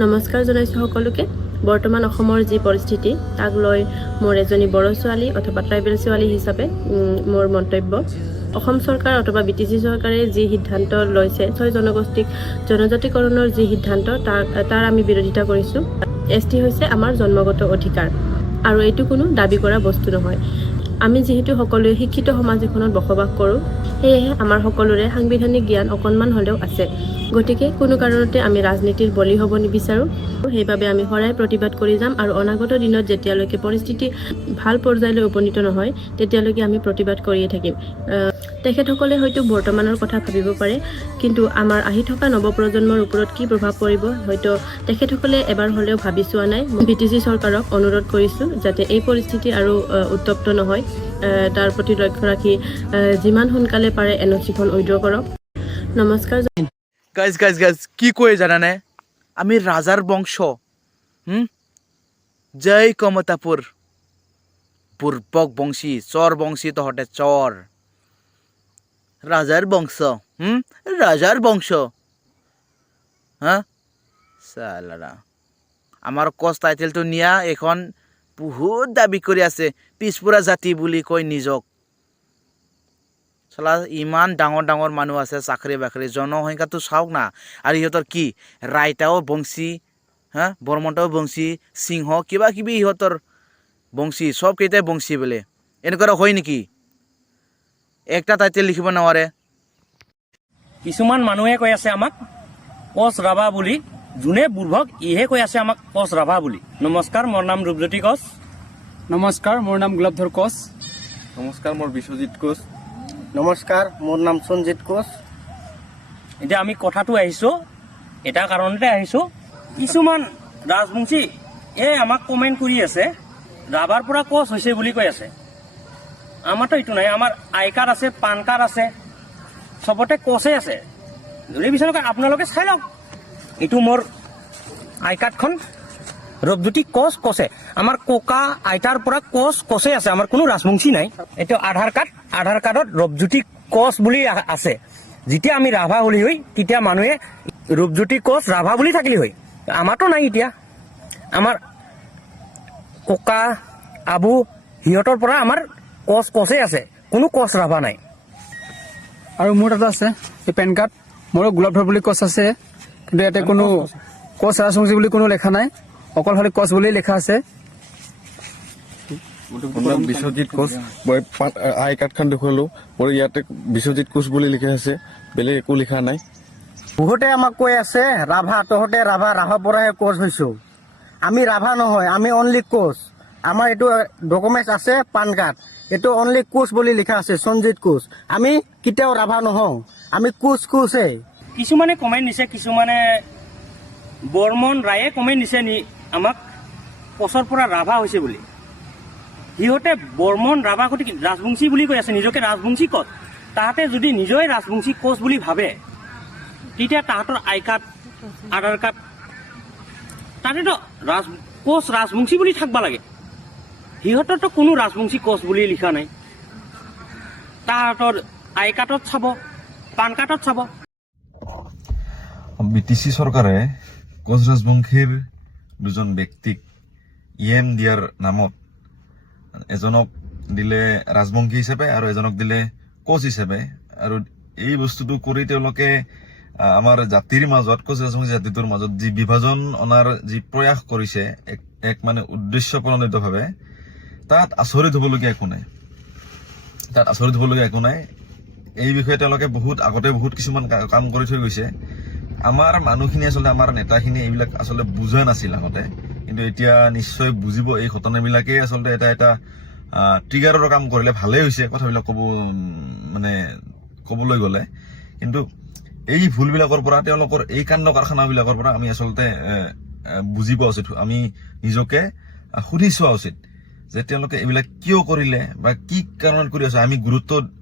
নমস্কাৰ জনাইছোঁ সকলোকে। বৰ্তমান অসমৰ যি পৰিস্থিতি তাক লৈ মোৰ এজনী বড়ো ছোৱালী অথবা ট্ৰাইবেল ছোৱালী হিচাপে মোৰ মন্তব্য। অসম চৰকাৰ অথবা BTC চৰকাৰে যি সিদ্ধান্ত লৈছে 6 জনগোষ্ঠীক জনজাতিকৰণৰ যি সিদ্ধান্ত তাৰ আমি বিৰোধিতা কৰিছোঁ। ST হৈছে আমাৰ জন্মগত অধিকাৰ আৰু এইটো কোনো দাবী কৰা বস্তু নহয়। আমি যিহেতু সকলোৱে শিক্ষিত সমাজ এখনত বসবাস কৰোঁ, সেয়েহে আমাৰ সকলোৰে সাংবিধানিক জ্ঞান অকণমান হ'লেও আছে। গতিকে কোনো কাৰণতে আমি ৰাজনীতিৰ বলি হ'ব নিবিচাৰোঁ। সেইবাবে আমি সদায় প্ৰতিবাদ কৰি যাম আৰু অনাগত দিনত যেতিয়ালৈকে পৰিস্থিতি ভাল পৰ্যায়লৈ উপনীত নহয় তেতিয়ালৈকে আমি প্ৰতিবাদ কৰিয়ে থাকিম। তেখেতসকলে হয়তো বৰ্তমানৰ কথা ভাবিব পাৰে, কিন্তু আমাৰ আহি থকা নৱপ্ৰজন্মৰ ওপৰত কি প্ৰভাৱ পৰিব হয়তো তেখেতসকলে এবাৰ হ'লেও ভাবি চোৱা নাই। BTC চৰকাৰক অনুৰোধ কৰিছোঁ যাতে এই পৰিস্থিতি আৰু উত্তপ্ত নহয়, তাৰ প্ৰতি লক্ষ্য ৰাখি যিমান সোনকালে পাৰে NOC-খন উইথড্ৰ কৰক। নমস্কাৰ। গাইজ কি কয় জানানে? আমি রাজার বংশ। জয় কমতাপুর পূর্বক বংশী চর বংশী তহতে চর রাজার বংশ। রাজার বংশ। হ্যাঁ সালারা আমার কস টাইটেলটো নিয়া এখন বহুত দাবী কৰি আছে পিছপৰা জাতি বুলি কয় নিজক। চলা ইমান ডাঙৰ ডাঙৰ মানুহ আছে, চাকৰি বাকৰি, জনসংখ্যাটো চাওক না। আৰু ইহঁতৰ কি ৰাইতাও বংশী, বৰ্মনটাও বংশী, সিংহ কিবা কিবি ইহঁতৰ বংশী, সব কেইটাই বংশী বোলে। এনেকুৱা হয় নেকি? একটা টাইটেল লিখিব নোৱাৰে? কিছুমান মানুহে কৈ আছে আমাক কোচ ৰাভা বুলি, যোনে বুৰ্ভক ইহে কৈ আছে আমাক কোচ ৰাভা বুলি। নমস্কাৰ, মোৰ নাম ৰূপজ্যোতি কোচ। নমস্কাৰ, মোৰ নাম গোলাপধৰ কোচ। নমস্কাৰ, মোৰ বিশ্বজিৎ কোচ। নমস্কাৰ, মোৰ নাম সঞ্জিত কোচ। এতিয়া আমি কথাটো আহিছোঁ এটা কাৰণতে আহিছোঁ। কিছুমান ৰাজবংশী আমাক কমেণ্ট কৰি আছে ৰাভাৰ পৰা কোচ হৈছে বুলি কৈ আছে। আমাৰতো এইটো নাই, আমাৰ আই কাৰ্ড আছে, পান কাৰ্ড আছে, চবতে কোচে আছে। যদি বিচাৰক আপোনালোকে চাই লওক, এইটো মোৰ আই কাৰ্ডখন, ৰূপজ্যোতি কোচ কোচে। আমাৰ ককা আইতাৰ পৰা কোচ কোচে আছে, আমাৰ কোনো ৰাজবংশী নাই। এইটো আধাৰ কাৰ্ডত ৰূপজ্যোতি কোচ বুলি আছে। যেতিয়া আমি ৰাভা হলি হৈ তেতিয়া মানুহে ৰূপজ্যোতি কোচ ৰাভা বুলি থাকিলি হৈ। আমাৰতো নাই। এতিয়া আমাৰ ককা আবু সিহঁতৰ পৰা আমাৰ কোচ কোচে আছে, কোনো কোচ ৰাভা নাই। আৰু মোৰ এটা আছে এই পেন কাৰ্ড, মোৰো গোলাপধৰ বুলি কোচ আছে, কিন্তু ইয়াতে কোনো কোচ ৰাজবংশী বুলি কোনো লেখা নাই, অকল খালি কোচ বুলি লেখা আছে। বিশ্বজিৎ কোচ। মই আই কাৰ্ডখন দেখুৱালো, মোৰ ইয়াতে বিশ্বজিৎ কোচ বুলি লিখা আছে, বেলেগ একো লিখা নাই। বহুতে আমাক কৈ আছে ৰাভা, তহঁতে ৰাভা, ৰাভাৰ পৰাহে কোচ হৈছো। আমি ৰাভা নহয়, আমি অনলি কোচ। আমাৰ এইটো ডকুমেণ্টছ আছে, পান কাৰ্ড, এইটো অনলি কোচ বুলি লিখা আছে, সঞ্জিত কোচ। আমি কেতিয়াও ৰাভা নহওঁ, আমি কোচে। কিছুমানে কমেণ্ট দিছে, কিছুমানে বৰ্মন ৰায়ে কমেণ্ট দিছে আমাক কোচৰ পৰা ৰাভা হৈছে বুলি। সিহঁতে বৰ্মন ৰাভা সৈতে ৰাজবংশী বুলি কৈ আছে, নিজকে ৰাজবংশী কোচ। তাহাঁতে যদি নিজে ৰাজবংশী কোচ বুলি ভাবে তেতিয়া তাহাঁতৰ আই কাৰ্ড, আধাৰ কাৰ্ড, তাতেতো কোচ ৰাজবংশী বুলি থাকিব লাগে। সিহঁতৰতো কোনো ৰাজবংশী কোচ বুলি লিখা নাই। তাহাঁতৰ আই কাৰ্ডত চাব, পান কাৰ্ডত চাব। BTC চৰকাৰে কোচ ৰাজবংশীৰ দুজন ব্যক্তিক EM দিয়াৰ নামত এজনক দিলে ৰাজবংশী হিচাপে আৰু এজনক দিলে কোচ হিচাপে। আৰু এই বস্তুটো কৰি তেওঁলোকে আমাৰ জাতিৰ মাজত, কোচ ৰাজবংশী জাতিটোৰ মাজত যি বিভাজন অনাৰ যি প্ৰয়াস কৰিছে এক মানে উদ্দেশ্য প্ৰণোদিতভাৱে, তাত আচৰিত হ'বলগীয়া একো নাই। এই বিষয়ে তেওঁলোকে বহুত আগতে বহুত কিছুমান কাম কৰি থৈ গৈছে। আমাৰ মানুহখিনি আচলতে, আমাৰ নেতাখিনি এইবিলাক আচলতে বুজা নাছিল আগতে, কিন্তু এতিয়া নিশ্চয় বুজিব। এই ঘটনাবিলাকেই আচলতে এটা ট্ৰিগাৰৰ কাম কৰিলে ভালেই হৈছে কথাবিলাক ক'বলৈ গ'লে। কিন্তু এই ভুলবিলাকৰ পৰা, তেওঁলোকৰ এই কাণ্ড কাৰখানাবিলাকৰ পৰা আমি আচলতে বুজি পোৱা উচিত, আমি নিজকে সুধি চোৱা উচিত যে তেওঁলোকে এইবিলাক কিয় কৰিলে বা কি কাৰণত কৰি আছে।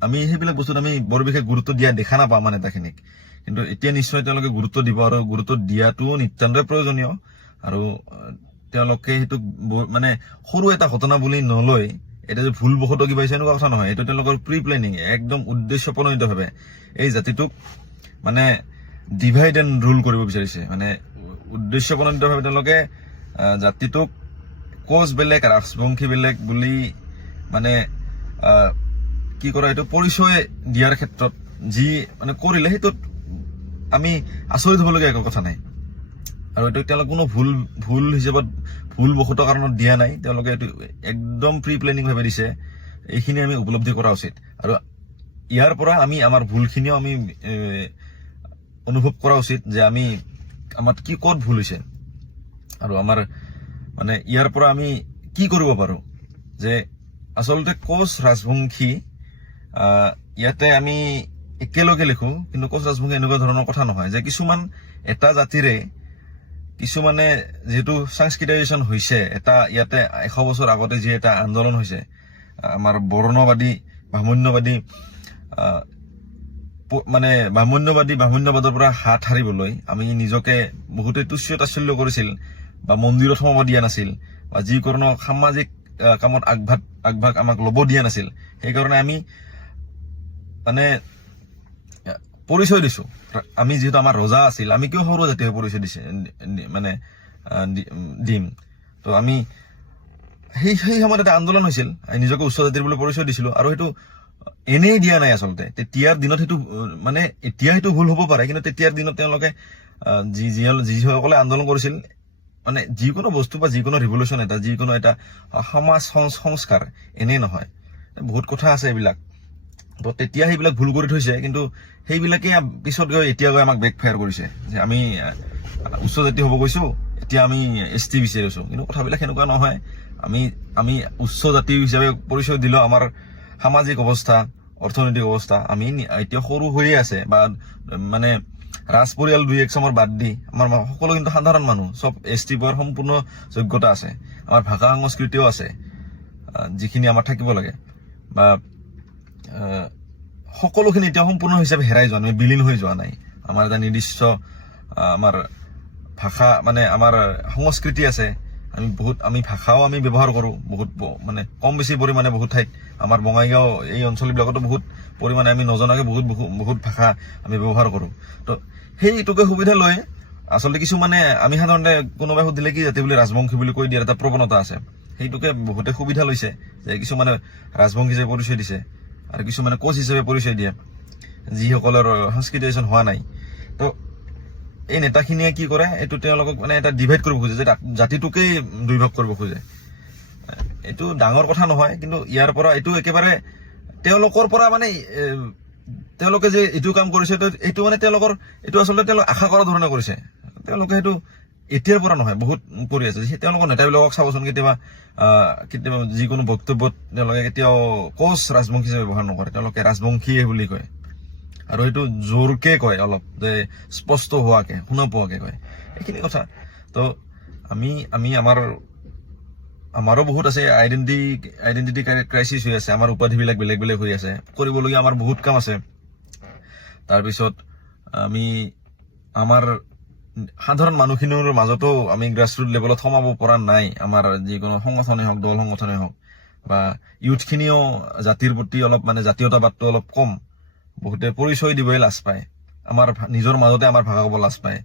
আমি সেইবিলাক বস্তুত আমি বৰ বিশেষ গুৰুত্ব দিয়া দেখা নাপাওঁ আমাৰ নেতাখিনিক, কিন্তু এতিয়া নিশ্চয় তেওঁলোকে গুৰুত্ব দিব, আৰু গুৰুত্ব দিয়াটো নিতান্তই প্ৰয়োজনীয়। আৰু তেওঁলোকে সেইটো মানে সৰু এটা ঘটনা বুলি নলয়, এটা যে ভুলবশত কিবা হৈছে এনেকুৱা কথা নহয়। এইটো তেওঁলোকৰ প্ৰি প্লেনিং, একদম উদ্দেশ্য প্ৰণোদিতভাৱে এই জাতিটোক মানে ডিভাইড এণ্ড ৰুল কৰিব বিচাৰিছে, মানে উদ্দেশ্যপ্ৰণোদিতভাৱে তেওঁলোকে জাতিটোক কোচ বেলেগ ৰাজবংশী বেলেগ বুলি মানে কি কৰা এইটো পৰিচয় দিয়াৰ ক্ষেত্ৰত যি মানে কৰিলে সেইটোত আমি আচৰিত হ'বলগীয়া একো কথা নাই। আৰু এইটো তেওঁলোকে কোনো ভুল হিচাপত ভুল বশত কাৰণত দিয়া নাই, তেওঁলোকে এইটো একদম প্ৰি প্লেনিং ভাৱে দিছে। এইখিনি আমি উপলব্ধি কৰা উচিত আৰু ইয়াৰ পৰা আমি আমাৰ ভুলখিনিও আমি অনুভৱ কৰা উচিত যে আমাৰ কি ক'ত ভুল হৈছে আৰু আমাৰ মানে ইয়াৰ পৰা আমি কি কৰিব পাৰো। যে আচলতে কোচ ৰাজবংশী ইয়াতে আমি একেলগে লিখো, কিন্তু কোচ ৰাজবংশী এনেকুৱা ধৰণৰ কথা নহয় যে কিছুমান এটা জাতিৰে কিছুমানে যিহেতু সাংস্কৃতিকৰণ হৈছে, এটা ইয়াতে 100 বছৰ আগতে যি এটা আন্দোলন হৈছে আমাৰ বৰ্ণবাদী ব্ৰাহ্মণ্যবাদী মানে ব্ৰাহ্মণ্যবাদৰ পৰা হাত সাৰিবলৈ আমি নিজকে বহুতে তুচ্ছ তাচ্ছল্য কৰিছিল বা মন্দিৰত সোমাব দিয়া নাছিল বা যিকোনো সামাজিক কামত আগভাগ আমাক ল'ব দিয়া নাছিল। সেইকাৰণে আমি মানে পৰিচয় দিছো। আমি যিহেতু আমাৰ ৰজা আছিল, আমি কিয় সৰু জাতীয় পৰিচয় মানে দিম। তো আমি সেই সময়ত এটা আন্দোলন হৈছিল, নিজকে উচ্চ জাতিৰ বুলি পৰিচয় দিছিলো আৰু সেইটো এনেই দিয়া নাই। আচলতে তেতিয়াৰ দিনত সেইটো মানে এতিয়া সেইটো ভুল হ'ব পাৰে, কিন্তু তেতিয়াৰ দিনত তেওঁলোকে যিসকলে আন্দোলন কৰিছিল মানে যিকোনো বস্তু বা যিকোনো ৰিভলিউচন এটা যিকোনো এটা সমাজ সংস্কাৰ এনেই নহয়, বহুত কথা আছে এইবিলাক। তো তেতিয়া সেইবিলাক ভুল কৰি থৈছে, কিন্তু সেইবিলাকে পিছত গৈ এতিয়া গৈ আমাক বেকফায়াৰ কৰিছে যে আমি উচ্চ জাতি হ'ব গৈছো, এতিয়া আমি ST বিচাৰি আছো। কিন্তু কথাবিলাক সেনেকুৱা নহয়। আমি উচ্চ জাতি হিচাপে পৰিচয় দিলেও আমাৰ সামাজিক অৱস্থা অৰ্থনৈতিক অৱস্থা আমি এতিয়া সৰু হৈয়ে আছে বা মানে ৰাজ পৰিয়াল 2-1 চমৰ বাদ দি আমাৰ সকলো কিন্তু সাধাৰণ মানুহ চব ST পোৱাৰ সম্পূৰ্ণ যোগ্যতা আছে। আমাৰ ভাষা সংস্কৃতিও আছে যিখিনি আমাৰ থাকিব লাগে বা সকলোখিনি এতিয়া সম্পূৰ্ণ হিচাপে হেৰাই যোৱা নাই, বিলীন হৈ যোৱা নাই। আমাৰ এটা নিৰ্দিষ্ট আমাৰ ভাষা মানে আমাৰ সংস্কৃতি আছে। আমি ভাষাও আমি ব্যৱহাৰ কৰো বহুত মানে কম বেছি পৰিমাণে বহুত ঠাইত। আমাৰ বঙাইগাঁও এই অঞ্চলবিলাকতো বহুত পৰিমাণে আমি নজনাকে বহুত ভাষা আমি ব্যৱহাৰ কৰো। তো সেইটোকে সুবিধা লৈ আচলতে কিছুমানে আমি সাধাৰণতে কোনোবাই সুধিলে কি জাতি বুলি ৰাজবংশী বুলি কৈ দিয়াৰ এটা প্ৰৱণতা আছে। সেইটোকে বহুতে সুবিধা লৈছে যে কিছুমানে ৰাজবংশী হিচাপে পৰিচয় দিছে আৰু কিছুমানে কোচ হিচাপে পৰিচয় দিয়ে যিসকলৰ সাংস্কৃতিকৰণ হোৱা নাই। তো এই নেতাখিনিয়ে কি কৰে, এইটো তেওঁলোকক মানে এটা ডিভাইড কৰিব খোজে, যে জাতিটোকেই 2 ভাগ কৰিব খোজে। এইটো ডাঙৰ কথা নহয়, কিন্তু ইয়াৰ পৰা এইটো একেবাৰে তেওঁলোকৰ পৰা মানে তেওঁলোকে যে এইটো কাম কৰিছে এইটো মানে এইটো আচলতে তেওঁলোকে আশা কৰা ধৰণে কৰিছে। তেওঁলোকে সেইটো এতিয়াৰ পৰা নহয়, বহুত কৰি আছে। তেওঁলোকৰ নেতাবিলাকক চাবচোন, কেতিয়াবা যিকোনো বক্তব্যত তেওঁলোকে কেতিয়াও কোচ ৰাজবংশী হিচাপে ব্যৱহাৰ নকৰে, তেওঁলোকে ৰাজবংশীয়ে বুলি কয় আৰু সেইটো জোৰকে কয়, অলপ যে স্পষ্ট হোৱাকে শুনা পোৱাকে কয়। এইখিনি কথা। তো আমি আমাৰো বহুত আছে, আইডেন্টিটি ক্ৰাইচিছ হৈ আছে। আমাৰ উপাধিবিলাক বেলেগ বেলেগ হৈ আছে, কৰিবলগীয়া আমাৰ বহুত কাম আছে। তাৰপিছত আমাৰ সাধাৰণ মানুহখিনিৰ মাজতো আমি গ্ৰাছৰুট লেভেলত সোমাব পৰা নাই। আমাৰ যিকোনো সংগঠনেই হওক, দল সংগঠনেই হওক বা ইউথখিনিও জাতিৰ প্ৰতি অলপ মানে জাতীয়তাবাদটো অলপ কম। বহুতে পৰিচয় দিবই লাজ পায়, আমাৰ নিজৰ মাজতে আমাৰ ভাষা ক'ব লাজ পায়।